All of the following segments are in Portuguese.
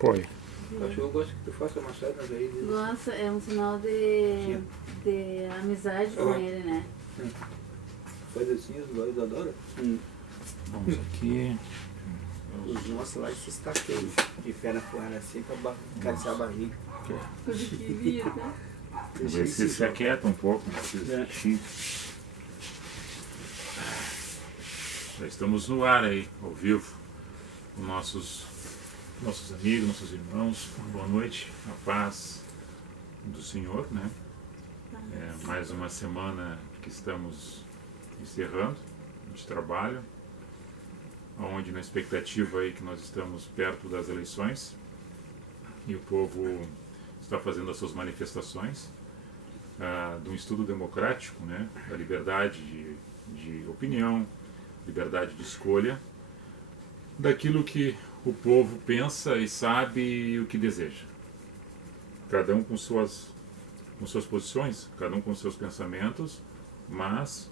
Apoio. Acho que eu gosto que tu faça massagem nas raízes. Nossa, é um sinal de amizade com ele, né? Faz assim, os olhos adoram. Vamos aqui. Os nossos lá se estaqueiam de fé na poeira assim pra acariciar a barriga. Tudo que via, tá? Vamos ver se se aquieta um pouco. Já estamos no ar aí, ao vivo, com nossos amigos, nossos irmãos. Boa noite, a paz do Senhor, né? Mais uma semana que estamos encerrando de trabalho, onde na expectativa aí que nós estamos perto das eleições e o povo está fazendo as suas manifestações de um estudo democrático, né? Da liberdade de opinião, liberdade de escolha, daquilo que o povo pensa e sabe o que deseja. Cada um com suas posições, cada um com seus pensamentos, mas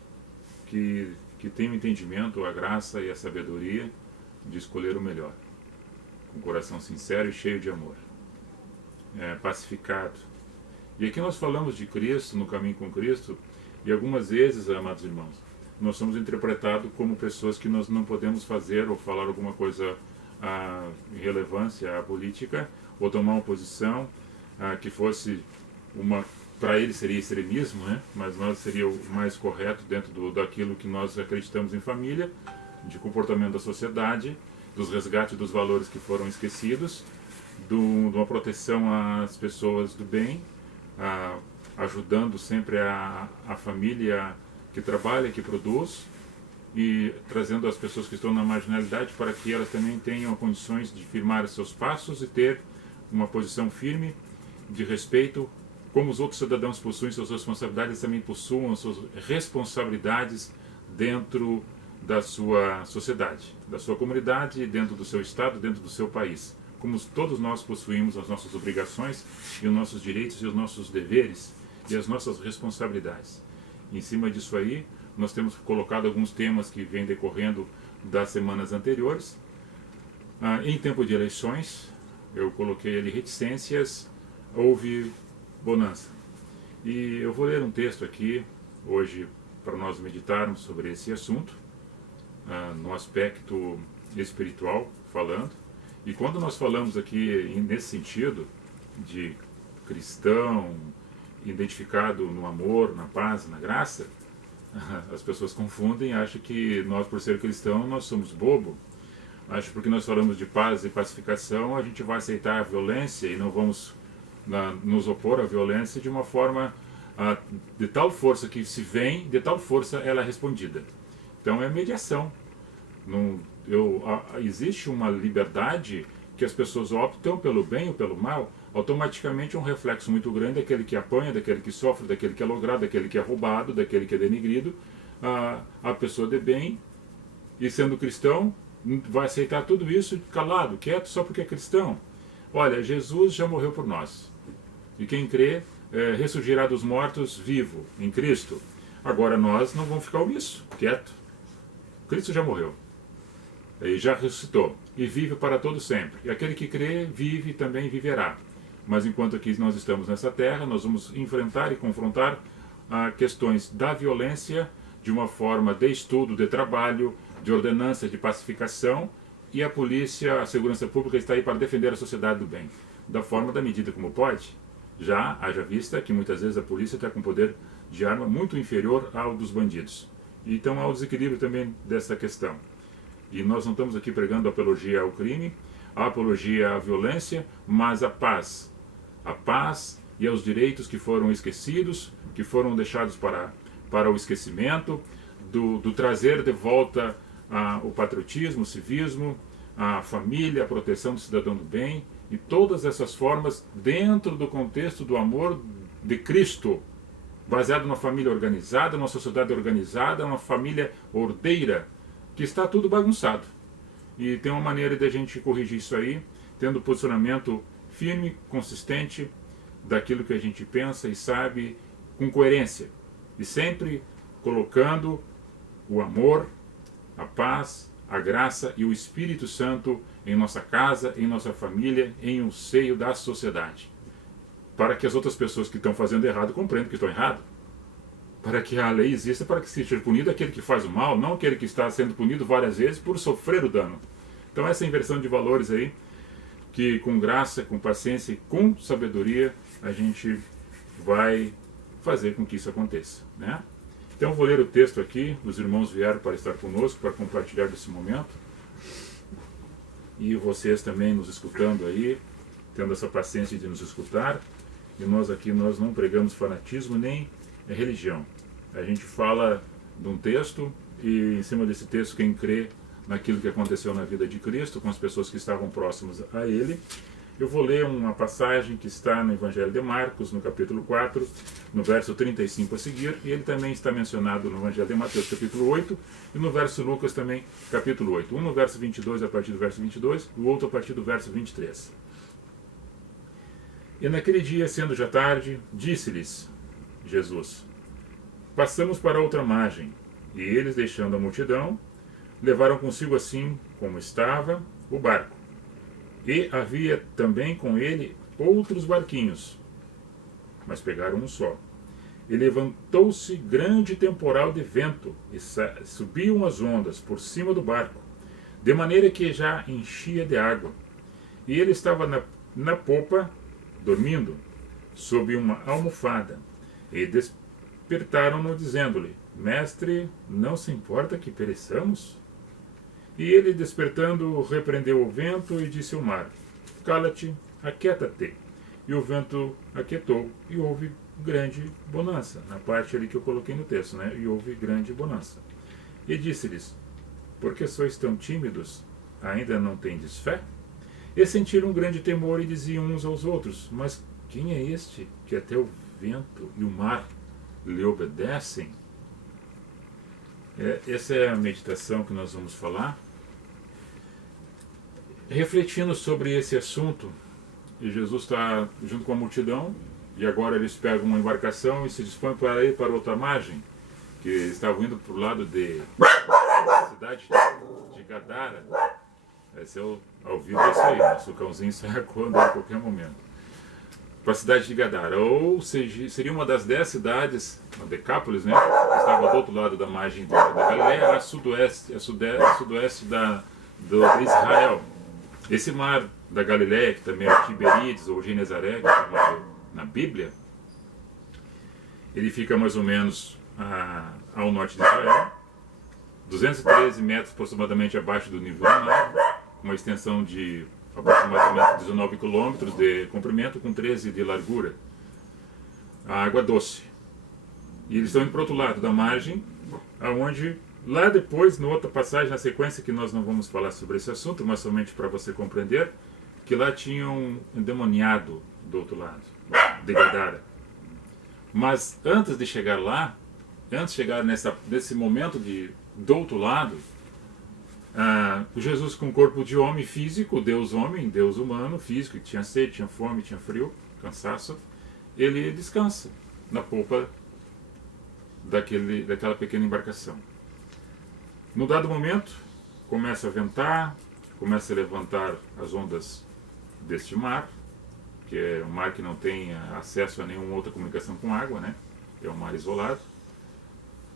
que tem o entendimento, a graça e a sabedoria de escolher o melhor, com o coração sincero e cheio de amor, pacificado. E aqui nós falamos de Cristo, no caminho com Cristo, e algumas vezes, amados irmãos, nós somos interpretados como pessoas que nós não podemos fazer ou falar alguma coisa em relevância à política, ou tomar uma posição que fosse para ele seria extremismo, né? Mas nós seria o mais correto dentro daquilo que nós acreditamos em família, de comportamento da sociedade, dos resgates dos valores que foram esquecidos, de uma proteção às pessoas do bem, ajudando sempre a família que trabalha, que produz, e trazendo as pessoas que estão na marginalidade para que elas também tenham condições de firmar seus passos e ter uma posição firme de respeito, como os outros cidadãos possuem suas responsabilidades, também possuam as suas responsabilidades dentro da sua sociedade, da sua comunidade, dentro do seu estado, dentro do seu país. Como todos nós possuímos as nossas obrigações e os nossos direitos e os nossos deveres e as nossas responsabilidades. Em cima disso aí, nós temos colocado alguns temas que vêm decorrendo das semanas anteriores. Em tempo de eleições, eu coloquei ali reticências, houve bonança. E eu vou ler um texto aqui, hoje, para nós meditarmos sobre esse assunto, no aspecto espiritual, falando. E quando nós falamos aqui nesse sentido, de cristão, identificado no amor, na paz, na graça, as pessoas confundem, acham que nós, por ser cristão, nós somos bobo. Acho que porque nós falamos de paz e pacificação, a gente vai aceitar a violência e não vamos nos opor à violência de uma forma de tal força que se vem, de tal força ela é respondida. Então é mediação. Existe uma liberdade que as pessoas optam pelo bem ou pelo mal, automaticamente um reflexo muito grande daquele que apanha, daquele que sofre, daquele que é logrado, daquele que é roubado, daquele que é denigrido. A pessoa de bem, e sendo cristão, vai aceitar tudo isso calado, quieto, só porque é cristão. Olha, Jesus já morreu por nós. E quem crê, ressurgirá dos mortos vivo em Cristo. Agora nós não vamos ficar omisso, quieto. Cristo já morreu. E já ressuscitou. E vive para todo sempre. E aquele que crê, vive e também viverá. Mas enquanto aqui nós estamos nessa terra, nós vamos enfrentar e confrontar questões da violência de uma forma de estudo, de trabalho, de ordenança, de pacificação, e a polícia, a segurança pública está aí para defender a sociedade do bem, da forma, da medida como pode. Já haja vista que muitas vezes a polícia está com poder de arma muito inferior ao dos bandidos. Então há o desequilíbrio também dessa questão. E nós não estamos aqui pregando a apologia ao crime, a apologia à violência, mas a paz. A paz e aos direitos que foram esquecidos, que foram deixados para o esquecimento, do trazer de volta o patriotismo, o civismo, a família, a proteção do cidadão do bem, e todas essas formas dentro do contexto do amor de Cristo, baseado numa família organizada, numa sociedade organizada, uma família ordeira, que está tudo bagunçado. E tem uma maneira de a gente corrigir isso aí, tendo posicionamento firme, consistente, daquilo que a gente pensa e sabe, com coerência. E sempre colocando o amor, a paz, a graça e o Espírito Santo em nossa casa, em nossa família, em um seio da sociedade. Para que as outras pessoas que estão fazendo errado compreendam que estão errado. Para que a lei exista, para que seja punido aquele que faz o mal, não aquele que está sendo punido várias vezes por sofrer o dano. Então essa inversão de valores aí, que com graça, com paciência e com sabedoria, a gente vai fazer com que isso aconteça, né? Então eu vou ler o texto aqui, os irmãos vieram para estar conosco, para compartilhar desse momento. E vocês também nos escutando aí, tendo essa paciência de nos escutar. E nós aqui, nós não pregamos fanatismo nem religião. A gente fala de um texto e em cima desse texto quem crê naquilo que aconteceu na vida de Cristo, com as pessoas que estavam próximas a Ele. Eu vou ler uma passagem que está no Evangelho de Marcos, no capítulo 4, no verso 35 a seguir, e ele também está mencionado no Evangelho de Mateus, capítulo 8, e no verso Lucas também, capítulo 8. Um no verso 22, a partir do verso 22, o outro a partir do verso 23. E naquele dia, sendo já tarde, disse-lhes Jesus: passamos para outra margem. E eles, deixando a multidão, levaram consigo assim como estava o barco. E havia também com ele outros barquinhos, mas pegaram um só. E levantou-se grande temporal de vento, e subiam as ondas por cima do barco, de maneira que já enchia de água. E ele estava na popa, dormindo, sob uma almofada. E despertaram-no, dizendo-lhe: Mestre, não se importa que pereçamos? E ele, despertando, repreendeu o vento e disse ao mar: Cala-te, aquieta-te. E o vento aquietou, e houve grande bonança. Na parte ali que eu coloquei no texto, né? E houve grande bonança. E disse-lhes: Por que sois tão tímidos? Ainda não tendes fé? E sentiram um grande temor e diziam uns aos outros: Mas quem é este que até o vento e o mar lhe obedecem? Essa é a meditação que nós vamos falar. Refletindo sobre esse assunto, e Jesus está junto com a multidão, e agora eles pegam uma embarcação e se dispõem para ir para outra margem, que estavam indo para o lado da cidade de Gadara. Esse é ao vivo, é isso aí, nosso cãozinho sai ecoando a qualquer momento. Para a cidade de Gadara, ou seja, seria uma das 10 cidades, a Decápolis, né, que estava do outro lado da margem da Galileia, a sudoeste de Israel. Esse mar da Galileia, que também é o Tiberíades ou Genezaré, que é chamado na Bíblia, ele fica mais ou menos ao norte de Israel, 213 metros aproximadamente abaixo do nível do mar, com uma extensão de aproximadamente 19 quilômetros de comprimento, com 13 de largura. A água doce. E eles estão indo para o outro lado da margem, aonde lá depois, na outra passagem, na sequência, que nós não vamos falar sobre esse assunto, mas somente para você compreender, que lá tinha um endemoniado do outro lado, de Gadara. Mas antes de chegar lá, antes de chegar nesse momento do outro lado, Jesus com corpo de homem físico, Deus homem, Deus humano, físico, que tinha sede, tinha fome, tinha frio, cansaço, ele descansa na polpa daquela pequena embarcação. No dado momento, começa a ventar, começa a levantar as ondas deste mar, que é um mar que não tem acesso a nenhuma outra comunicação com água, né? É um mar isolado.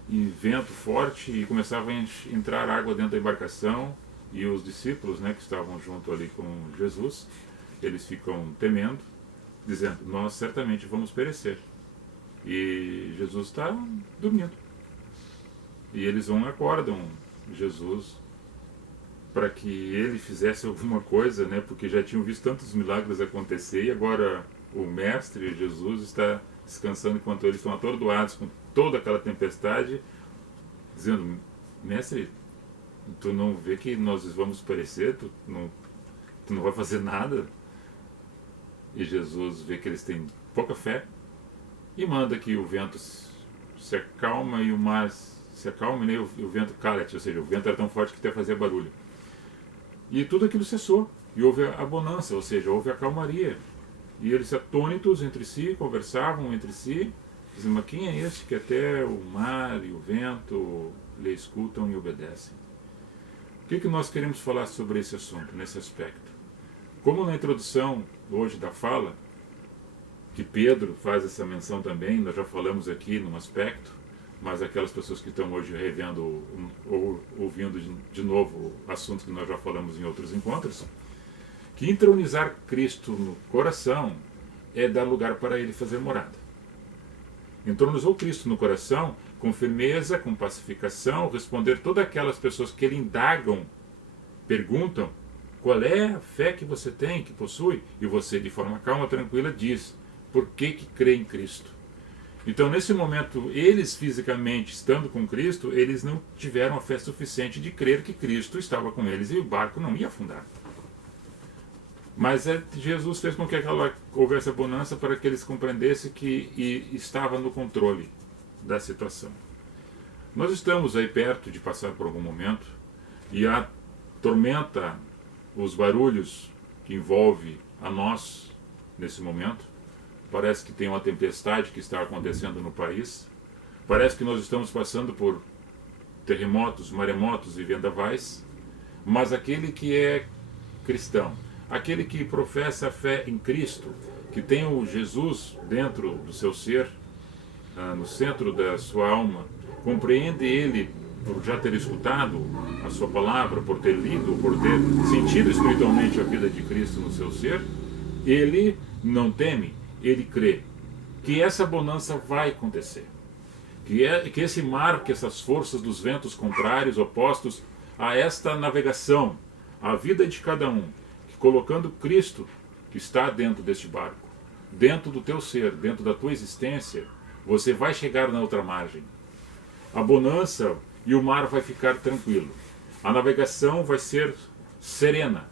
E vento forte, e começava a entrar água dentro da embarcação, e os discípulos, né, que estavam junto ali com Jesus, eles ficam temendo, dizendo: nós certamente vamos perecer. E Jesus está dormindo. E eles acordam Jesus para que ele fizesse alguma coisa, né, porque já tinham visto tantos milagres acontecer, e agora o Mestre Jesus está descansando enquanto eles estão atordoados com toda aquela tempestade, dizendo: Mestre, tu não vê que nós vamos perecer? Tu não vai fazer nada? E Jesus vê que eles têm pouca fé e manda que o vento se acalma e o mar se acalma, né, e o vento cala-te, ou seja, o vento era tão forte que até fazia barulho. E tudo aquilo cessou, e houve a bonança, ou seja, houve a calmaria. E eles, atônitos entre si, conversavam entre si, dizendo: mas quem é este que até o mar e o vento lhe escutam e obedecem? que nós queremos falar sobre esse assunto, nesse aspecto? Como na introdução hoje da fala, que Pedro faz essa menção também, nós já falamos aqui num aspecto, mas aquelas pessoas que estão hoje revendo ou ouvindo de novo assuntos que nós já falamos em outros encontros, que entronizar Cristo no coração é dar lugar para ele fazer morada. Entronizou Cristo no coração com firmeza, com pacificação, responder todas aquelas pessoas que lhe indagam, perguntam qual é a fé que você tem, que possui, e você de forma calma, tranquila, diz por que crê em Cristo. Então, nesse momento, eles fisicamente estando com Cristo, eles não tiveram a fé suficiente de crer que Cristo estava com eles e o barco não ia afundar. Mas Jesus fez com que houvesse a bonança para que eles compreendessem que estava no controle da situação. Nós estamos aí perto de passar por algum momento e a tormenta, os barulhos que envolve a nós nesse momento, parece que tem uma tempestade que está acontecendo no país, parece que nós estamos passando por terremotos, maremotos e vendavais, mas aquele que é cristão, aquele que professa a fé em Cristo, que tem o Jesus dentro do seu ser, no centro da sua alma, compreende ele por já ter escutado a sua palavra, por ter lido, por ter sentido espiritualmente a vida de Cristo no seu ser, ele não teme, ele crê que essa bonança vai acontecer, que esse mar, que essas forças dos ventos contrários, opostos a esta navegação, a vida de cada um, que colocando Cristo, que está dentro deste barco, dentro do teu ser, dentro da tua existência, você vai chegar na outra margem. A bonança e o mar vai ficar tranquilo. A navegação vai ser serena.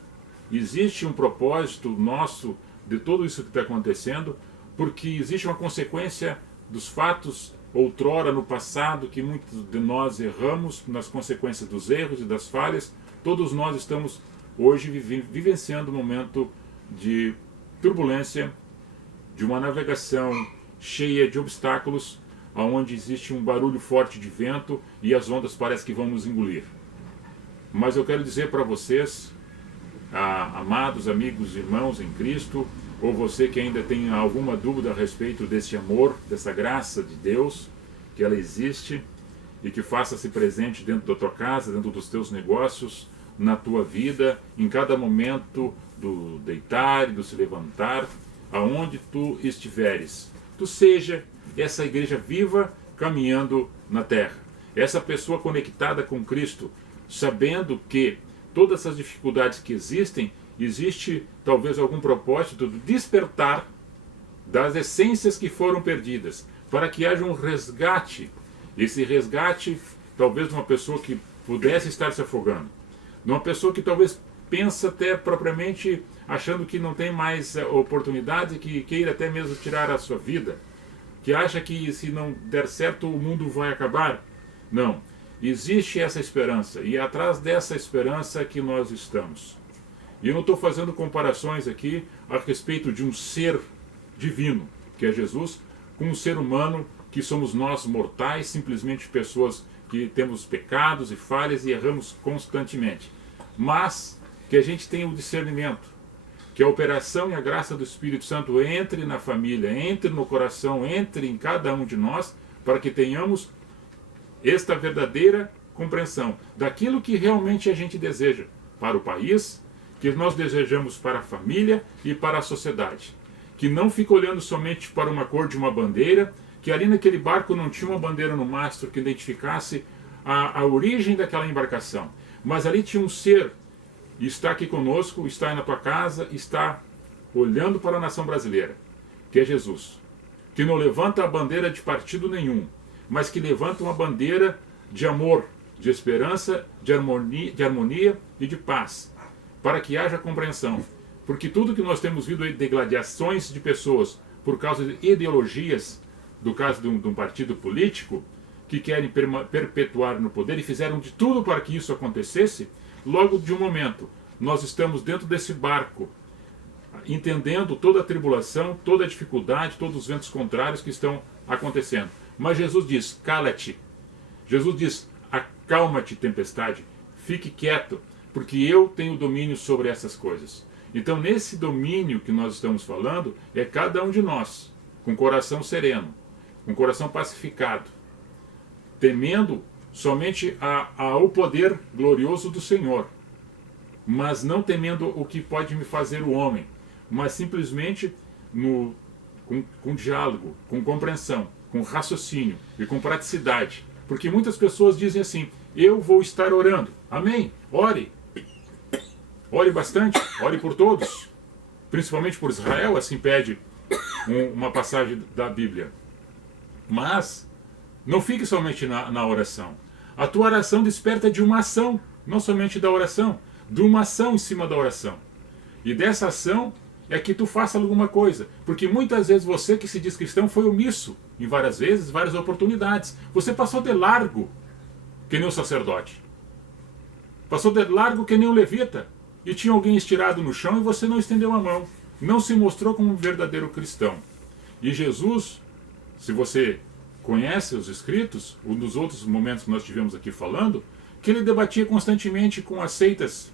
Existe um propósito nosso de tudo isso que está acontecendo, porque existe uma consequência dos fatos outrora no passado, que muitos de nós erramos, nas consequências dos erros e das falhas. Todos nós estamos hoje vivenciando um momento de turbulência, de uma navegação cheia de obstáculos, onde existe um barulho forte de vento e as ondas parecem que vão nos engolir. Mas eu quero dizer para vocês, amados amigos, irmãos em Cristo, ou você que ainda tem alguma dúvida a respeito desse amor, dessa graça de Deus, que ela existe e que faça-se presente dentro da tua casa, dentro dos teus negócios, na tua vida, em cada momento do deitar e do se levantar, aonde tu estiveres. Tu seja essa igreja viva caminhando na terra. Essa pessoa conectada com Cristo, sabendo que todas essas dificuldades que existem, existe talvez algum propósito de despertar das essências que foram perdidas, para que haja um resgate. Esse resgate, talvez de uma pessoa que pudesse estar se afogando, de uma pessoa que talvez pensa até propriamente achando que não tem mais oportunidade, que queira até mesmo tirar a sua vida, que acha que se não der certo o mundo vai acabar. Não. Existe essa esperança, e é atrás dessa esperança que nós estamos. E eu não estou fazendo comparações aqui a respeito de um ser divino, que é Jesus, com um ser humano que somos nós mortais, simplesmente pessoas que temos pecados e falhas e erramos constantemente. Mas que a gente tenha o discernimento, que a operação e a graça do Espírito Santo entre na família, entre no coração, entre em cada um de nós, para que tenhamos esta verdadeira compreensão daquilo que realmente a gente deseja para o país, que nós desejamos para a família e para a sociedade. Que não fica olhando somente para uma cor de uma bandeira, que ali naquele barco não tinha uma bandeira no mastro que identificasse a origem daquela embarcação, mas ali tinha um ser, e está aqui conosco, está aí na tua casa, está olhando para a nação brasileira, que é Jesus, que não levanta a bandeira de partido nenhum, mas que levanta uma bandeira de amor, de esperança, de harmonia e de paz, para que haja compreensão. Porque tudo que nós temos visto aí de gladiações de pessoas por causa de ideologias, do caso de um partido político, que querem perpetuar no poder e fizeram de tudo para que isso acontecesse, logo de um momento nós estamos dentro desse barco, entendendo toda a tribulação, toda a dificuldade, todos os ventos contrários que estão acontecendo. Mas Jesus diz, cala-te. Jesus diz, acalma-te, tempestade, fique quieto, porque eu tenho domínio sobre essas coisas. Então, nesse domínio que nós estamos falando, é cada um de nós, com coração sereno, com coração pacificado, temendo somente ao poder glorioso do Senhor, mas não temendo o que pode me fazer o homem, mas simplesmente com diálogo, com compreensão, com raciocínio e com praticidade. Porque muitas pessoas dizem assim: eu vou estar orando. Amém. Ore. Ore bastante. Ore por todos. Principalmente por Israel, assim pede uma passagem da Bíblia. Mas não fique somente na oração. A tua oração desperta de uma ação, não somente da oração, de uma ação em cima da oração. E dessa ação é que tu faça alguma coisa. Porque muitas vezes você que se diz cristão foi omisso, em várias vezes, várias oportunidades. Você passou de largo que nem o sacerdote. Passou de largo que nem o levita. E tinha alguém estirado no chão e você não estendeu a mão. Não se mostrou como um verdadeiro cristão. E Jesus, se você conhece os escritos, um dos outros momentos que nós tivemos aqui falando, que ele debatia constantemente com as seitas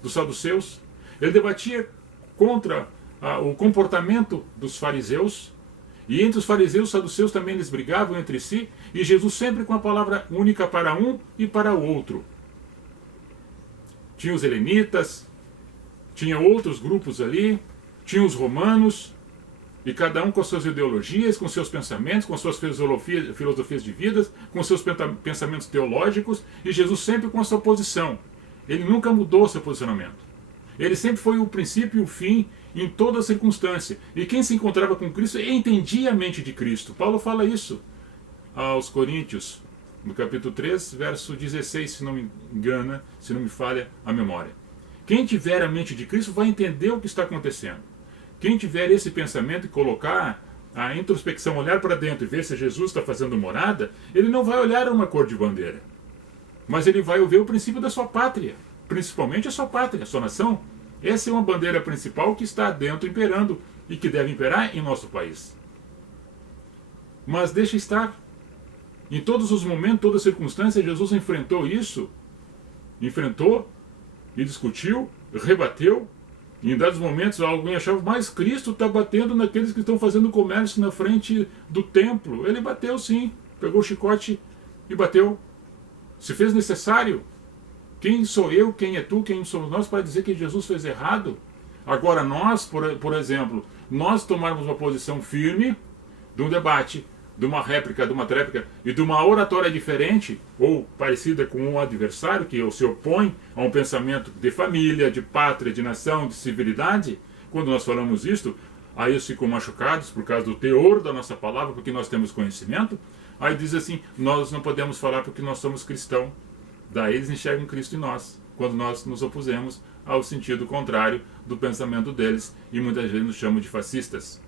dos saduceus. Ele debatia contra o comportamento dos fariseus. E entre os fariseus e os saduceus também eles brigavam entre si. E Jesus sempre com a palavra única para um e para o outro. Tinha os helenitas, tinha outros grupos ali, tinha os romanos, e cada um com suas ideologias, com seus pensamentos, com suas filosofias de vida, com seus pensamentos teológicos, e Jesus sempre com a sua posição. Ele nunca mudou seu posicionamento. Ele sempre foi o princípio e o fim em toda circunstância. E quem se encontrava com Cristo entendia a mente de Cristo. Paulo fala isso aos Coríntios, no capítulo 3, verso 16, se não me engana, se não me falha a memória. Quem tiver a mente de Cristo vai entender o que está acontecendo. Quem tiver esse pensamento e colocar a introspecção, olhar para dentro e ver se Jesus está fazendo morada, ele não vai olhar uma cor de bandeira, mas ele vai ver o princípio da sua pátria, principalmente a sua pátria, a sua nação. Essa é uma bandeira principal que está dentro imperando e que deve imperar em nosso país. Mas deixa estar. Em todos os momentos, todas as circunstâncias, Jesus enfrentou isso, enfrentou e discutiu, rebateu. E em dados momentos alguém achava, mas Cristo está batendo naqueles que estão fazendo comércio na frente do templo. Ele bateu sim, pegou o chicote e bateu. Se fez necessário. Quem sou eu, quem é tu, quem somos nós para dizer que Jesus fez errado? Agora nós, por exemplo, nós tomarmos uma posição firme de um debate, de uma réplica, de uma tréplica e de uma oratória diferente ou parecida com um adversário que se opõe a um pensamento de família, de pátria, de nação, de civilidade, quando nós falamos isto, aí eles ficam machucados por causa do teor da nossa palavra, porque nós temos conhecimento. Aí diz assim, nós não podemos falar porque nós somos cristãos. Daí eles enxergam Cristo em nós, quando nós nos opusemos ao sentido contrário do pensamento deles e muitas vezes nos chamam de fascistas.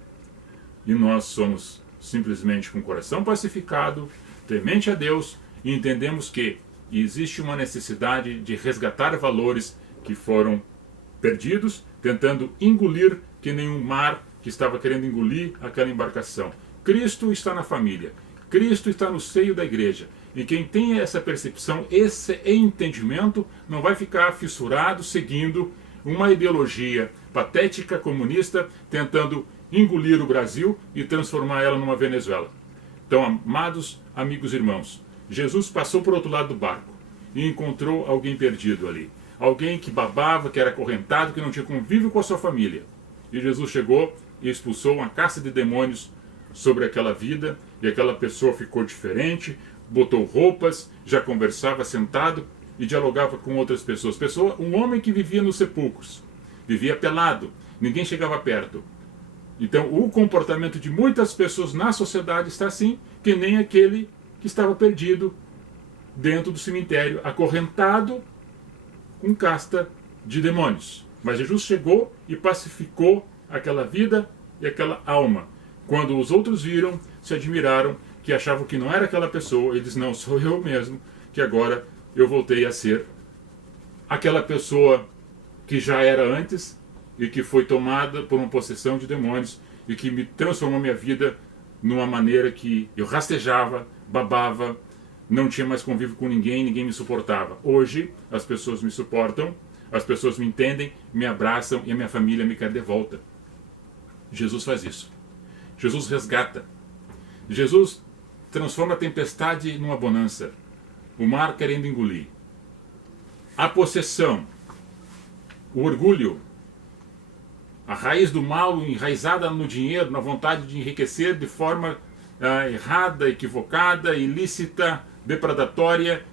E nós somos simplesmente com o coração pacificado, temente a Deus, e entendemos que existe uma necessidade de resgatar valores que foram perdidos, tentando engolir que nenhum mar que estava querendo engolir aquela embarcação. Cristo está na família, Cristo está no seio da igreja, e quem tem essa percepção, esse entendimento, não vai ficar fissurado seguindo uma ideologia patética, comunista, tentando engolir o Brasil e transformar ela numa Venezuela. Então, amados amigos e irmãos, Jesus passou por outro lado do barco e encontrou alguém perdido ali. Alguém que babava, que era acorrentado, que não tinha convívio com a sua família. E Jesus chegou e expulsou uma caça de demônios sobre aquela vida, e aquela pessoa ficou diferente, botou roupas, já conversava sentado e dialogava com outras pessoas. Um homem que vivia nos sepulcros, vivia pelado, ninguém chegava perto. Então, o comportamento de muitas pessoas na sociedade está assim, que nem aquele que estava perdido dentro do cemitério, acorrentado com casta de demônios. Mas Jesus chegou e pacificou aquela vida e aquela alma. Quando os outros viram, se admiraram, que achavam que não era aquela pessoa, eles não, sou eu mesmo, que agora eu voltei a ser aquela pessoa que já era antes, e que foi tomada por uma possessão de demônios e que me transformou minha vida numa maneira que eu rastejava, babava, não tinha mais convívio com ninguém, ninguém me suportava. Hoje, as pessoas me suportam, as pessoas me entendem, me abraçam e a minha família me quer de volta. Jesus faz isso. Jesus resgata. Jesus transforma a tempestade numa bonança. O mar querendo engolir. A possessão, o orgulho, a raiz do mal enraizada no dinheiro, na vontade de enriquecer de forma errada, equivocada, ilícita, depredatória,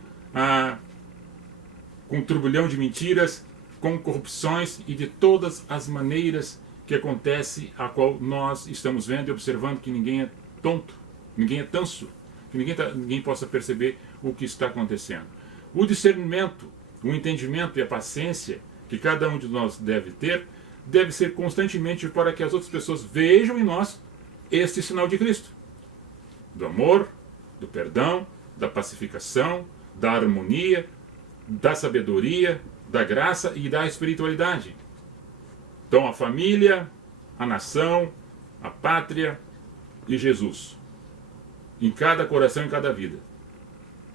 com turbilhão de mentiras, com corrupções e de todas as maneiras que acontece, a qual nós estamos vendo e observando que ninguém é tonto, ninguém é tanso, que ninguém possa perceber o que está acontecendo. O discernimento, o entendimento e a paciência que cada um de nós deve ter, deve ser constantemente para que as outras pessoas vejam em nós este sinal de Cristo. Do amor, do perdão, da pacificação, da harmonia, da sabedoria, da graça e da espiritualidade. Então a família, a nação, a pátria e Jesus. Em cada coração, em cada vida.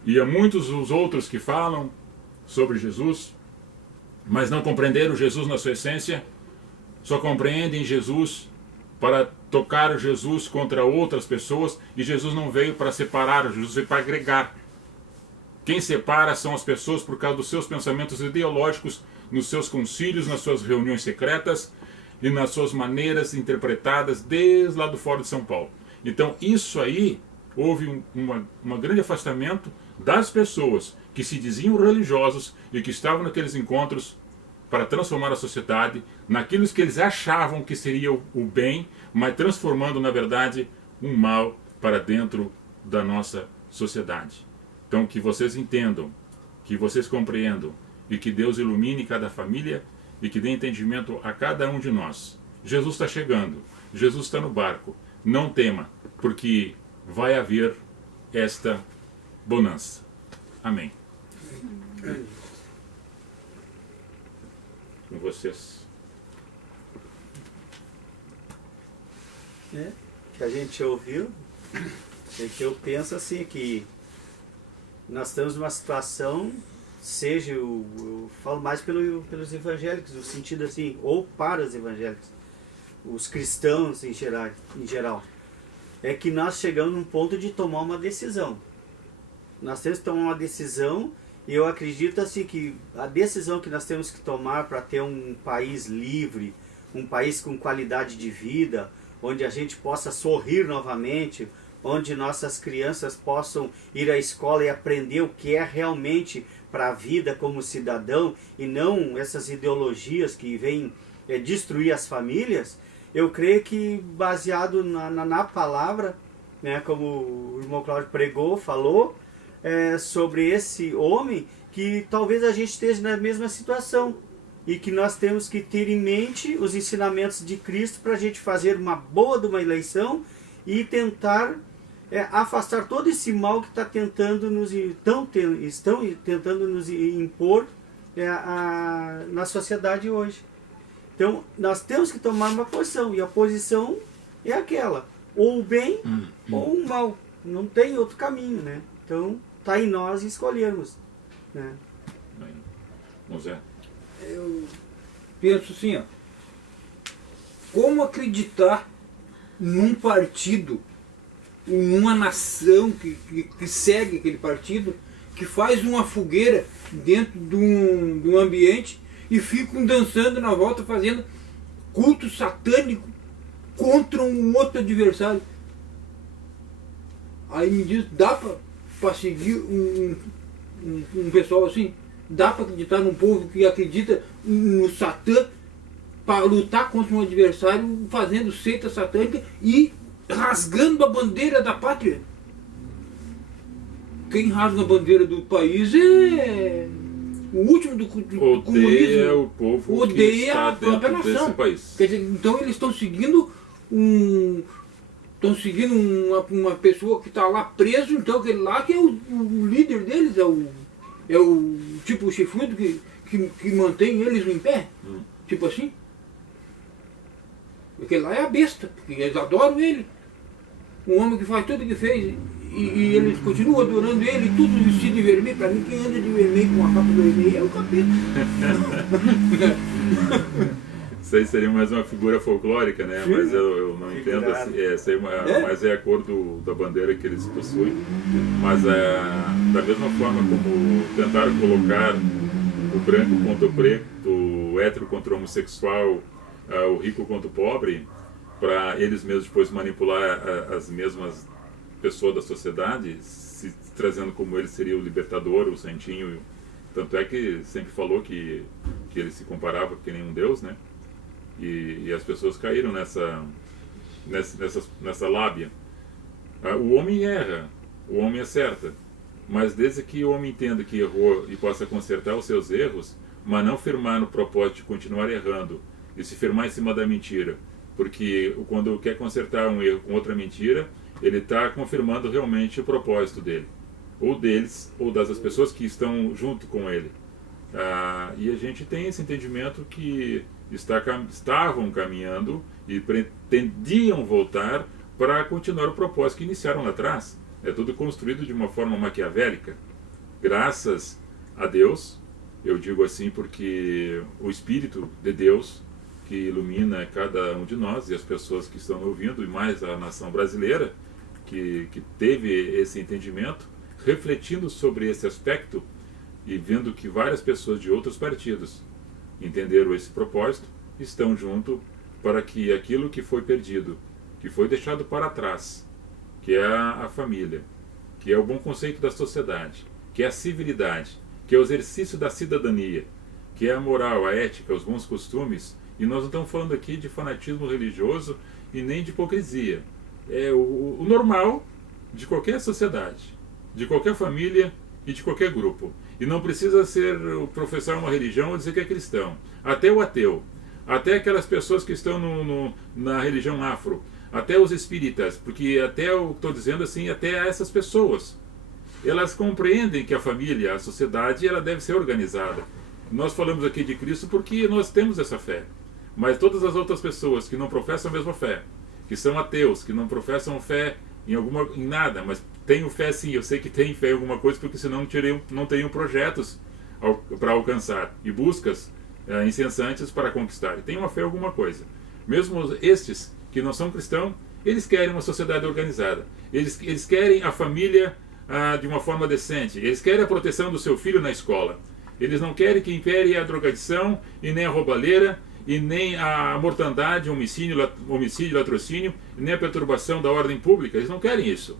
E há muitos os outros que falam sobre Jesus, mas não compreenderam Jesus na sua essência, só compreendem Jesus para tocar Jesus contra outras pessoas, e Jesus não veio para separar, Jesus veio para agregar. Quem separa são as pessoas por causa dos seus pensamentos ideológicos, nos seus concílios, nas suas reuniões secretas e nas suas maneiras interpretadas desde lá do Fórum de São Paulo. Então isso aí, houve um grande afastamento das pessoas que se diziam religiosos e que estavam naqueles encontros para transformar a sociedade naquilo que eles achavam que seria o bem, mas transformando na verdade um mal para dentro da nossa sociedade. Então que vocês entendam, que vocês compreendam e que Deus ilumine cada família e que dê entendimento a cada um de nós. Jesus está chegando, Jesus está no barco, não tema, porque vai haver esta bonança. Amém. Com vocês. Que a gente ouviu, é que eu penso assim, que nós estamos numa situação, seja, eu falo mais pelos evangélicos, no sentido assim, ou para os evangélicos, os cristãos em geral, é que nós chegamos num ponto de tomar uma decisão. Nós temos que tomar uma decisão, e eu acredito assim que a decisão que nós temos que tomar para ter um país livre, um país com qualidade de vida, onde a gente possa sorrir novamente, onde nossas crianças possam ir à escola e aprender o que é realmente para a vida como cidadão, e não essas ideologias que vêm destruir as famílias. Eu creio que baseado na palavra, né, como o irmão Cláudio pregou, falou, sobre esse homem, que talvez a gente esteja na mesma situação e que nós temos que ter em mente os ensinamentos de Cristo para a gente fazer uma boa de uma eleição e tentar afastar todo esse mal que está tentando estão tentando nos impor na sociedade hoje. Então nós temos que tomar uma posição, e a posição é aquela, ou o bem ou o mal, não tem outro caminho, né? Então está em nós escolhermos, né? José. Eu penso assim, ó, como acreditar num partido, numa nação que segue aquele partido, que faz uma fogueira dentro de um ambiente e ficam dançando na volta, fazendo culto satânico contra um outro adversário. Aí me diz, dá para seguir um pessoal assim? Dá para acreditar num povo que acredita no Satã para lutar contra um adversário, fazendo seita satânica e rasgando a bandeira da pátria? Quem rasga a bandeira do país é o último do comunismo. Odeia o povo, odeia que a está própria dentro nação. desse país. Quer dizer, então eles estão seguindo uma pessoa que está lá preso, então aquele lá que é o líder deles, é o tipo o chifrudo que mantém eles em pé, tipo assim. Aquele lá é a besta, porque eles adoram ele. Um homem que faz tudo o que fez e eles continuam adorando ele, tudo vestido de vermelho. Para mim, quem anda de vermelho com a capa vermelha é o capeta. Isso aí seria mais uma figura folclórica, né? Sim. Mas eu não entendo assim, mas é a cor da bandeira que eles possuem. Mas da mesma forma como tentaram colocar o branco contra o preto, o hétero contra o homossexual, o rico contra o pobre, para eles mesmos depois manipular as mesmas pessoas da sociedade, se trazendo como ele seria o libertador, o santinho. Tanto é que sempre falou que ele se comparava que nem um deus, né? E as pessoas caíram nessa lábia. O homem erra, o homem acerta, mas desde que o homem entenda que errou e possa consertar os seus erros, mas não firmar no propósito de continuar errando e se firmar em cima da mentira, porque quando quer consertar um erro com outra mentira, ele está confirmando realmente o propósito dele, ou deles, ou das pessoas que estão junto com ele. E a gente tem esse entendimento que estavam caminhando e pretendiam voltar para continuar o propósito que iniciaram lá atrás. É tudo construído de uma forma maquiavélica. Graças a Deus, eu digo assim porque o Espírito de Deus que ilumina cada um de nós e as pessoas que estão ouvindo, e mais a nação brasileira, que teve esse entendimento, refletindo sobre esse aspecto e vendo que várias pessoas de outros partidos entenderam esse propósito, estão junto para que aquilo que foi perdido, que foi deixado para trás, que é a família, que é o bom conceito da sociedade, que é a civilidade, que é o exercício da cidadania, que é a moral, a ética, os bons costumes, e nós não estamos falando aqui de fanatismo religioso e nem de hipocrisia. É o normal de qualquer sociedade, de qualquer família e de qualquer grupo. E não precisa professar uma religião ou dizer que é cristão. Até o ateu, até aquelas pessoas que estão na religião afro, até os espíritas, porque até eu estou dizendo assim, até essas pessoas, elas compreendem que a família, a sociedade, ela deve ser organizada. Nós falamos aqui de Cristo porque nós temos essa fé. Mas todas as outras pessoas que não professam a mesma fé, que são ateus, que não professam fé em nada, mas tenho fé sim, eu sei que tem fé em alguma coisa, porque senão não teriam projetos para alcançar e buscas incessantes para conquistar. E tem uma fé em alguma coisa. Mesmo estes que não são cristãos, eles querem uma sociedade organizada. Eles querem a família de uma forma decente. Eles querem a proteção do seu filho na escola. Eles não querem que impere a drogadição e nem a roubalheira e nem a mortandade, homicídio, latrocínio, e nem a perturbação da ordem pública. Eles não querem isso.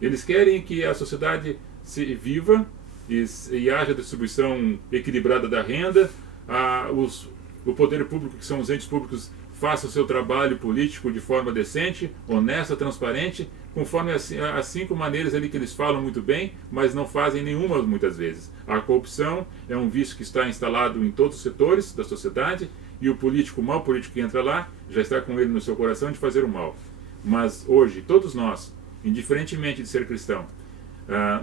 Eles querem que a sociedade se viva e haja distribuição equilibrada da renda, o poder público, que são os entes públicos, faça o seu trabalho político de forma decente, honesta, transparente, conforme as 5 maneiras ali que eles falam muito bem, mas não fazem nenhuma muitas vezes. A corrupção é um vício que está instalado em todos os setores da sociedade, e o mau político que entra lá, já está com ele no seu coração de fazer o mal. Mas hoje, todos nós, indiferentemente de ser cristão,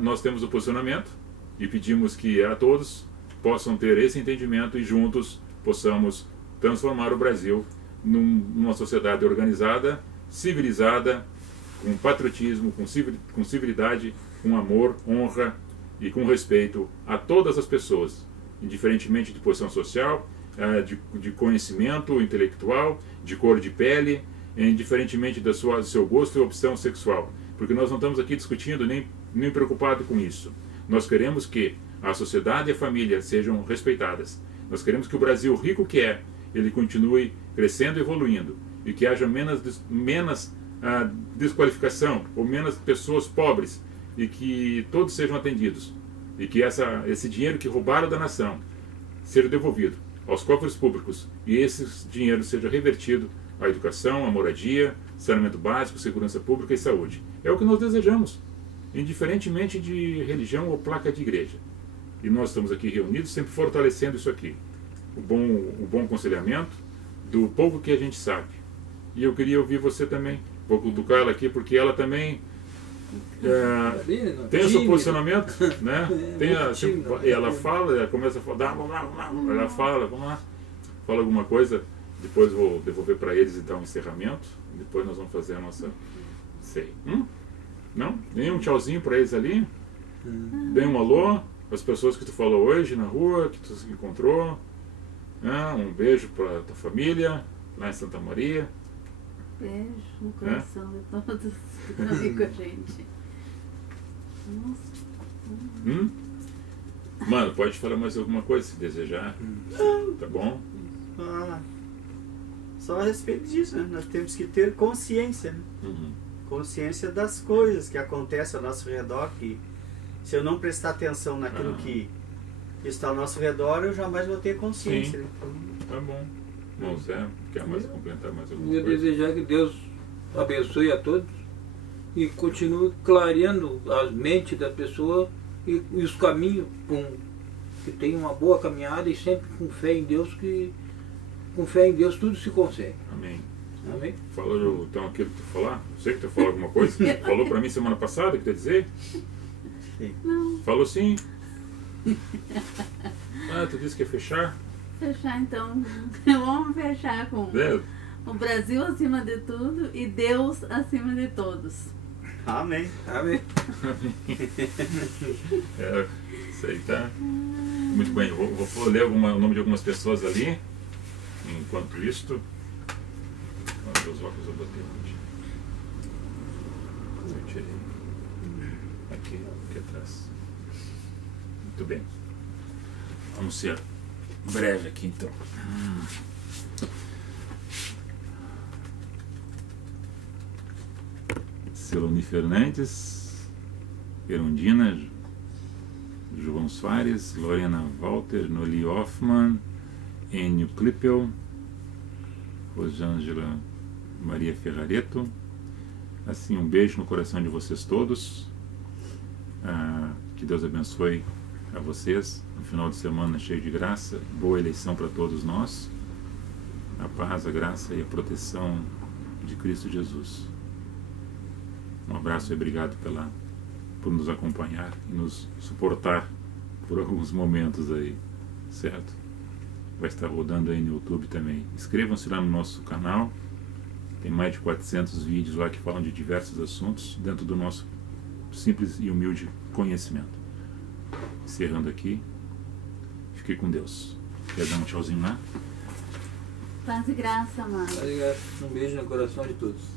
nós temos o posicionamento e pedimos que a todos possam ter esse entendimento e juntos possamos transformar o Brasil numa sociedade organizada, civilizada, com patriotismo, com civilidade, com amor, honra e com respeito a todas as pessoas, indiferentemente de posição social, de conhecimento intelectual, de cor de pele, indiferentemente do seu gosto e opção sexual. Porque nós não estamos aqui discutindo nem preocupados com isso. Nós queremos que a sociedade e a família sejam respeitadas. Nós queremos que o Brasil, rico que é, ele continue crescendo e evoluindo, e que haja menos desqualificação ou menos pessoas pobres, e que todos sejam atendidos, e que esse dinheiro que roubaram da nação seja devolvido aos cofres públicos, e esse dinheiro seja revertido à educação, à moradia, saneamento básico, segurança pública e saúde. É o que nós desejamos, indiferentemente de religião ou placa de igreja. E nós estamos aqui reunidos sempre fortalecendo isso aqui, o bom aconselhamento do pouco que a gente sabe. E eu queria ouvir você também, vou cutucar ela aqui, porque ela também tem o seu posicionamento, né? Ela fala, ela começa a falar, ela fala, vamos lá, fala alguma coisa, depois vou devolver para eles e dar um encerramento, depois nós vamos fazer a nossa... Não? Nem um tchauzinho para eles ali? Dê um alô para as pessoas que tu falou hoje na rua, que tu encontrou. Um beijo para tua família lá em Santa Maria. Beijo no coração de todos que estão ali com a gente. Nossa. Mano, pode falar mais alguma coisa se desejar. Tá bom? Só a respeito disso, né? Nós temos que ter consciência, né? Consciência das coisas que acontecem ao nosso redor, que se eu não prestar atenção naquilo que está ao nosso redor, eu jamais vou ter consciência. Né? Tá bom. Irmão Zé, quer mais complementar mais alguma Eu coisa? desejar que Deus abençoe a todos e continue clareando as mentes da pessoa e os caminhos, que tenham uma boa caminhada e sempre com fé em Deus, que com fé em Deus tudo se consegue. Amém. Amém? Falou então aquilo que tu falar? Eu sei que tu falou alguma coisa. Falou pra mim semana passada que tu ia dizer? Não. Falou sim. Tu disse que ia fechar? Fechar então. Vamos fechar com o Brasil acima de tudo e Deus acima de todos. Amém. Amém. Isso aí tá. Muito bem. Eu vou ler o nome de algumas pessoas ali. Enquanto isto. Meus óculos eu botei onde? Eu tirei. Aqui atrás. Muito bem. Vamos ser breve aqui então. Celoni Fernandes, Erundina, João Soares, Lorena Walter, Noli Hoffmann, Enio Klippel, Rosângela Maria Ferrareto. Assim, um beijo no coração de vocês todos. Que Deus abençoe a vocês. Um final de semana cheio de graça. Boa eleição para todos nós. A paz, a graça e a proteção de Cristo Jesus. Um abraço e obrigado por nos acompanhar e nos suportar por alguns momentos aí, certo? Vai estar rodando aí no YouTube também. Inscrevam-se lá no nosso canal. Tem mais de 400 vídeos lá que falam de diversos assuntos dentro do nosso simples e humilde conhecimento. Encerrando aqui. Fique com Deus. Quer dar um tchauzinho lá? Paz e graça, amado. Um beijo no coração de todos.